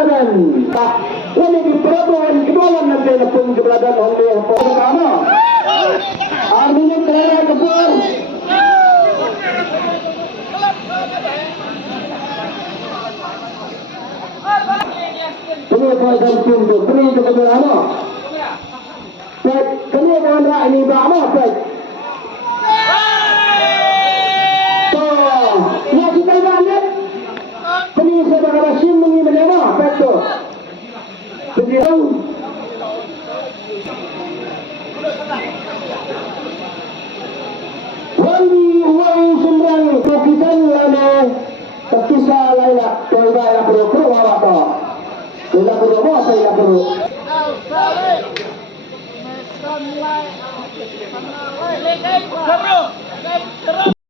kebeladan. Tak, ini di perempuan kedua nanti pun kebeladan oleh yang pertama. Artinya kelihatan kebun. Ini poin pintu, ini itu kebelana. Baik, kini orang ini berapa baik? Ya kita lihat. Kini sebagai Rasim mengirim apa? Baik tu. Begitu. Wang sembilan tukisan lana terkisah lainnya. Toiba yang perlu awak tu. Bila perlu apa saya perlu. Bro.